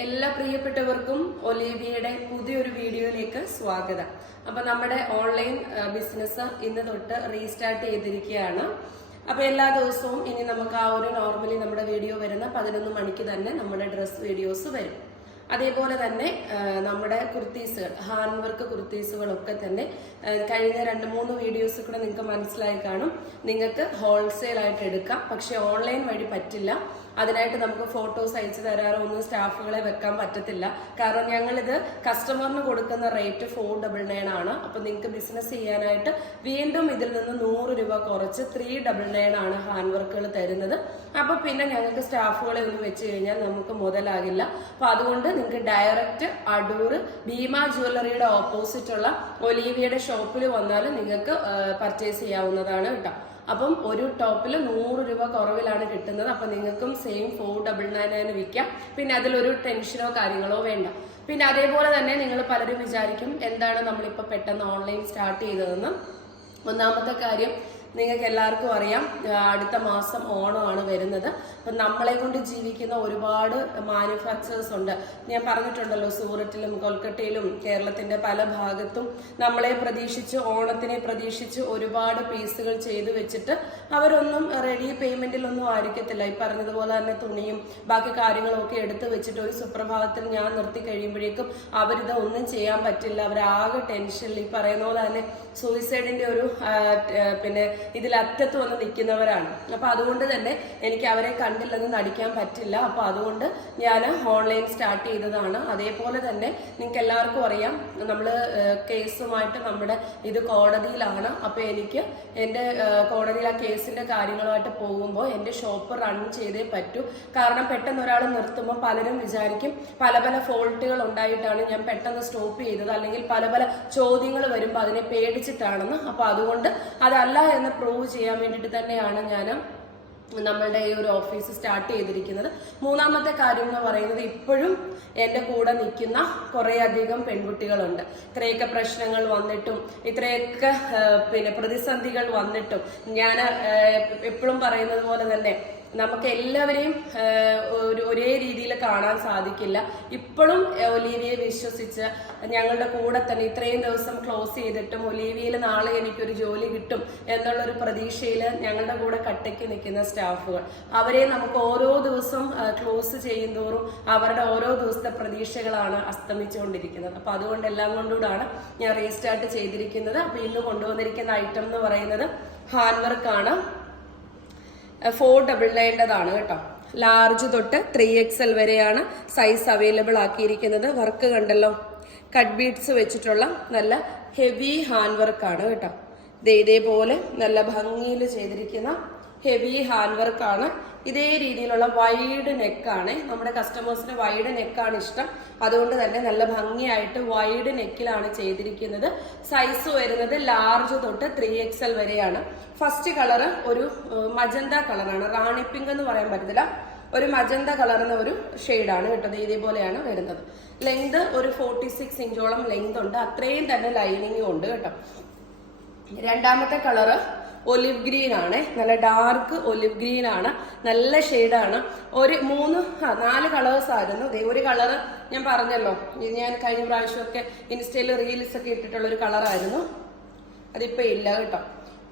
എല്ലാ പ്രിയപ്പെട്ടവർക്കും ഒലീവിയയുടെ പുതിയൊരു വീഡിയോയിലേക്ക് സ്വാഗതം. അപ്പൊ നമ്മുടെ ഓൺലൈൻ ബിസിനസ് ഇന്ന് തൊട്ട് റീസ്റ്റാർട്ട് ചെയ്തിരിക്കുകയാണ്. അപ്പൊ എല്ലാ ദിവസവും ഇനി നമുക്ക് ആ ഒരു നോർമലി നമ്മുടെ വീഡിയോ വരുന്ന പതിനൊന്ന് മണിക്ക് തന്നെ നമ്മുടെ ഡ്രസ് വീഡിയോസ് വരും. അതേപോലെ തന്നെ നമ്മുടെ കുർത്തീസുകൾ ഹാൻഡ് വർക്ക് കുർത്തീസുകളൊക്കെ തന്നെ കഴിഞ്ഞ രണ്ട് മൂന്ന് വീഡിയോസ് കൂടെ നിങ്ങൾക്ക് മനസ്സിലായി കാണും. നിങ്ങൾക്ക് ഹോൾസെയിൽ ആയിട്ട് എടുക്കാം. പക്ഷെ ഓൺലൈൻ വഴി പറ്റില്ല. അതിനായിട്ട് നമുക്ക് ഫോട്ടോസ് അയച്ചു തരാറോ ഒന്നും സ്റ്റാഫുകളെ വെക്കാൻ പറ്റത്തില്ല. കാരണം ഞങ്ങളിത് കസ്റ്റമറിന് കൊടുക്കുന്ന റേറ്റ് ഫോർ ഡബിൾ നയൻ ആണ്. അപ്പൊ നിങ്ങൾക്ക് ബിസിനസ് ചെയ്യാനായിട്ട് വീണ്ടും ഇതിൽ നിന്ന് നൂറ് രൂപ കുറച്ച് ത്രീ ഡബിൾ നയൻ ആണ് ഹാൻഡ് വർക്കുകൾ തരുന്നത്. അപ്പൊ പിന്നെ ഞങ്ങൾക്ക് സ്റ്റാഫുകളെ ഒന്നും വെച്ച് കഴിഞ്ഞാൽ നമുക്ക് മുതലാകില്ല. അപ്പൊ അതുകൊണ്ട് നിങ്ങൾക്ക് ഡയറക്റ്റ് അടൂർ ഭീമ ജ്വല്ലറിയുടെ ഓപ്പോസിറ്റ് ഉള്ള ഒലീവിയയുടെ ഷോപ്പിൽ വന്നാൽ നിങ്ങൾക്ക് പർച്ചേസ് ചെയ്യാവുന്നതാണ് കേട്ടോ. അപ്പം ഒരു ടോപ്പിൽ നൂറ് രൂപ കുറവിലാണ് കിട്ടുന്നത്. അപ്പൊ നിങ്ങൾക്കും same four double nine nine വിൽക്കാം. പിന്നെ അതിലൊരു ടെൻഷനോ കാര്യങ്ങളോ വേണ്ട. പിന്നെ അതേപോലെ തന്നെ നിങ്ങൾ പലരും വിചാരിക്കും എന്താണ് നമ്മളിപ്പോൾ പെട്ടെന്ന് ഓൺലൈൻ സ്റ്റാർട്ട് ചെയ്തതെന്ന്? ഒന്നാമത്തെ കാര്യം നിങ്ങൾക്ക് എല്ലാവർക്കും അറിയാം അടുത്ത മാസം ഓണമാണ് വരുന്നത്. അപ്പം നമ്മളെ കൊണ്ട് ജീവിക്കുന്ന ഒരുപാട് മാനുഫാക്ചറേഴ്സ് ഉണ്ട്. ഞാൻ പറഞ്ഞിട്ടുണ്ടല്ലോ സൂററ്റിലും കൊൽക്കട്ടയിലും കേരളത്തിന്റെ പല ഭാഗത്തും നമ്മളെ പ്രതീക്ഷിച്ച് ഓണത്തിനെ പ്രതീക്ഷിച്ച് ഒരുപാട് പീസുകൾ ചെയ്തു വെച്ചിട്ട് അവരൊന്നും റെഡി പേയ്മെന്റിലൊന്നും ആയിരിക്കത്തില്ല. ഈ പറഞ്ഞതുപോലെ തന്നെ തുണിയും ബാക്കി കാര്യങ്ങളും ഒക്കെ എടുത്തു വെച്ചിട്ട് ഒരു സുപ്രഭാതത്തിൽ ഞാൻ നിർത്തി കഴിയുമ്പോഴേക്കും അവരിത് ഒന്നും ചെയ്യാൻ പറ്റില്ല. അവരാകെ ടെൻഷനിൽ ഈ പറയുന്ന പോലെ തന്നെ സൂയിസൈഡിന്റെ ഒരു പിന്നെ ഇതിൽ അറ്റത്ത് വന്ന് നിൽക്കുന്നവരാണ്. അപ്പോൾ അതുകൊണ്ട് തന്നെ എനിക്ക് അവരെ കണ്ടില്ലെന്ന് നടിക്കാൻ പറ്റില്ല. അപ്പോൾ അതുകൊണ്ട് ഞാൻ ഓൺലൈൻ സ്റ്റാർട്ട് ചെയ്തതാണ്. അതേപോലെ തന്നെ നിങ്ങൾക്ക് എല്ലാവർക്കും അറിയാം നമ്മൾ കേസുമായിട്ട് നമ്മുടെ ഇത് കോടതിയിലാണ്. അപ്പോൾ എനിക്ക് എന്റെ കോടതിയിൽ ആ കേസിന്റെ കാര്യങ്ങളുമായിട്ട് പോകുമ്പോൾ എന്റെ ഷോപ്പ് റൺ ചെയ്തേ പറ്റൂ. കാരണം പെട്ടെന്ന് ഒരാൾ നിർത്തുമ്പോൾ പലരും വിചാരിക്കും പല പല ഫോൾട്ടുകൾ ഉണ്ടായിട്ടാണ് ഞാൻ പെട്ടെന്ന് സ്റ്റോപ്പ് ചെയ്തത്. അല്ലെങ്കിൽ പല പല ചോദ്യങ്ങൾ വരുമ്പോൾ അതിനെ പേടിച്ചിട്ടാണെന്ന്. അപ്പോൾ അതുകൊണ്ട് അതല്ല എന്ന് പ്രൂവ് ചെയ്യാൻ വേണ്ടിയിട്ട് തന്നെയാണ് ഞാൻ നമ്മളുടെ ഈ ഒരു ഓഫീസ് സ്റ്റാർട്ട് ചെയ്തിരിക്കുന്നത്. മൂന്നാമത്തെ കാര്യം എന്ന് പറയുന്നത് ഇപ്പോഴും എന്റെ കൂടെ നിൽക്കുന്ന കുറേ അധികം പെൺകുട്ടികളുണ്ട്. ഇത്രയൊക്കെ പ്രശ്നങ്ങൾ വന്നിട്ടും ഇത്രയൊക്കെ പിന്നെ പ്രതിസന്ധികൾ വന്നിട്ടും ഞാൻ എപ്പോഴും പറയുന്നത് പോലെ തന്നെ നമുക്ക് എല്ലാവരെയും ഒരു ഒരേ രീതിയിൽ കാണാൻ സാധിക്കില്ല. ഇപ്പോഴും ഒലീവിയെ വിശ്വസിച്ച് ഞങ്ങളുടെ കൂടെ തന്നെ ഇത്രയും ദിവസം ക്ലോസ് ചെയ്തിട്ടും ഒലീവിയിൽ നാളെ എനിക്കൊരു ജോലി കിട്ടും എന്നുള്ളൊരു പ്രതീക്ഷയിൽ ഞങ്ങളുടെ കൂടെ കട്ടയ്ക്ക് നിൽക്കുന്ന സ്റ്റാഫുകൾ. അവരെ നമുക്ക് ഓരോ ദിവസം ക്ലോസ് ചെയ്യുന്തോറും അവരുടെ ഓരോ ദിവസത്തെ പ്രതീക്ഷകളാണ് അസ്തമിച്ചുകൊണ്ടിരിക്കുന്നത്. അപ്പോൾ അതുകൊണ്ട് എല്ലാം കൊണ്ടുകൂടാണ് ഞാൻ റീസ്റ്റാർട്ട് ചെയ്തിരിക്കുന്നത്. അപ്പോൾ ഇന്ന് കൊണ്ടുവന്നിരിക്കുന്ന ഐറ്റം എന്ന് പറയുന്നത് ഹാൻഡ് വർക്കാണ് ഫോർ ഡബിൾ നയന്റെതാണ് കേട്ടോ. ലാർജ് തൊട്ട് ത്രീ എക്സ് എൽ വരെയാണ് സൈസ് അവൈലബിൾ ആക്കിയിരിക്കുന്നത്. വർക്ക് കണ്ടല്ലോ. കട്ട് ബീഡ്സ് വെച്ചിട്ടുള്ള നല്ല ഹെവി ഹാൻഡ് വർക്കാണ് കേട്ടോ. ഇതേപോലെ നല്ല ഭംഗിയിൽ ചെയ്തിരിക്കുന്ന ഹെവി ഹാൻഡ് ആണ്. ഇതേ രീതിയിലുള്ള വൈഡ് നെക്കാണ് നമ്മുടെ കസ്റ്റമേഴ്സിന് വൈഡ് നെക്കാണ് ഇഷ്ടം. അതുകൊണ്ട് തന്നെ നല്ല ഭംഗിയായിട്ട് വൈഡ് നെക്കിലാണ് ചെയ്തിരിക്കുന്നത്. സൈസ് വരുന്നത് ലാർജ് തൊട്ട് ത്രീ എക്സ് എൽ വരെയാണ്. ഫസ്റ്റ് കളർ ഒരു മജന്ത കളറാണ് റാണി പിങ്ക് എന്ന് പറയാൻ പറ്റത്തില്ല. ഒരു മജന്ത കളറുന്ന ഒരു ഷെയ്ഡാണ് കിട്ടുന്നത്. ഇതേപോലെയാണ് വരുന്നത്. ലെങ്ത് ഒരു ഫോർട്ടി സിക്സ് ഇഞ്ചോളം ലെങ്ത് ഉണ്ട്. അത്രയും തന്നെ ലൈനിങ്ങും ഉണ്ട് കേട്ടോ. രണ്ടാമത്തെ കളറ് ഒലിവ് ഗ്രീൻ ആണ്. നല്ല ഡാർക്ക് ഒലിവ് ഗ്രീൻ ആണ്. നല്ല ഷെയ്ഡാണ് ഒരു മൂന്ന് നാല് കളേഴ്സ് ആയിരുന്നു. ഒരു കളർ ഞാൻ പറഞ്ഞല്ലോ. ഞാൻ കഴിഞ്ഞ പ്രാവശ്യമൊക്കെ ഇൻസ്റ്റയിൽ റീൽസ് ഒക്കെ ഇട്ടിട്ടുള്ള ഒരു കളറായിരുന്നു അതിപ്പോ ഇല്ല കേട്ടോ.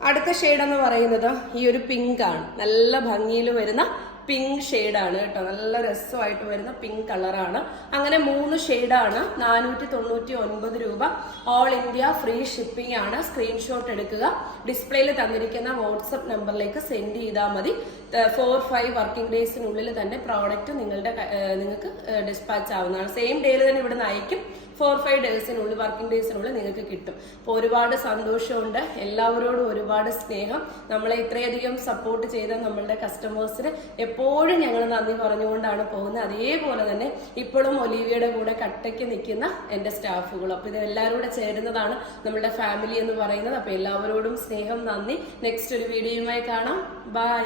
അടുത്ത ഷെയ്ഡ് എന്ന് പറയുന്നത് ഈ ഒരു പിങ്ക് ആണ്. നല്ല ഭംഗിയിൽ വരുന്ന പിങ്ക് ഷെയ്ഡാണ് കേട്ടോ. നല്ല രസമായിട്ട് വരുന്ന പിങ്ക് കളറാണ് അങ്ങനെ മൂന്ന് ഷെയ്ഡാണ് നാനൂറ്റി തൊണ്ണൂറ്റി ഒൻപത് രൂപ. ഓൾ ഇന്ത്യ ഫ്രീ ഷിപ്പിംഗ് ആണ്. സ്ക്രീൻഷോട്ട് എടുക്കുക. ഡിസ്പ്ലേയിൽ തന്നിരിക്കുന്ന വാട്സപ്പ് നമ്പറിലേക്ക് സെൻഡ് ചെയ്താൽ മതി. ഫോർ ഫൈവ് വർക്കിംഗ് ഡേയ്സിനുള്ളിൽ തന്നെ പ്രോഡക്റ്റ് നിങ്ങളുടെ നിങ്ങൾക്ക് ഡിസ്പാച്ച് ആവുന്നതാണ്. സെയിം ഡേയിൽ തന്നെ ഇവിടുന്ന് അയക്കും. ഫോർ ഫൈവ് ഡേയ്സിനുള്ളിൽ വർക്കിംഗ് ഡേയ്സിനുള്ളിൽ നിങ്ങൾക്ക് കിട്ടും. അപ്പോൾ ഒരുപാട് സന്തോഷമുണ്ട്. എല്ലാവരോടും ഒരുപാട് സ്നേഹം. നമ്മളെ ഇത്രയധികം സപ്പോർട്ട് ചെയ്ത നമ്മളുടെ കസ്റ്റമേഴ്സിന് എപ്പോഴും ഞങ്ങൾ നന്ദി പറഞ്ഞുകൊണ്ടാണ് പോകുന്നത്. അതേപോലെ തന്നെ ഇപ്പോഴും ഒലീവിയുടെ കൂടെ കട്ടയ്ക്ക് നിൽക്കുന്ന എന്റെ സ്റ്റാഫുകളും അപ്പോൾ ഇത് എല്ലാവരും കൂടെ ചേരുന്നതാണ് നമ്മളുടെ ഫാമിലി എന്ന് പറയുന്നത്. അപ്പോൾ എല്ലാവരോടും സ്നേഹം നന്ദി. നെക്സ്റ്റ് ഒരു വീഡിയോയുമായി കാണാം. ബൈ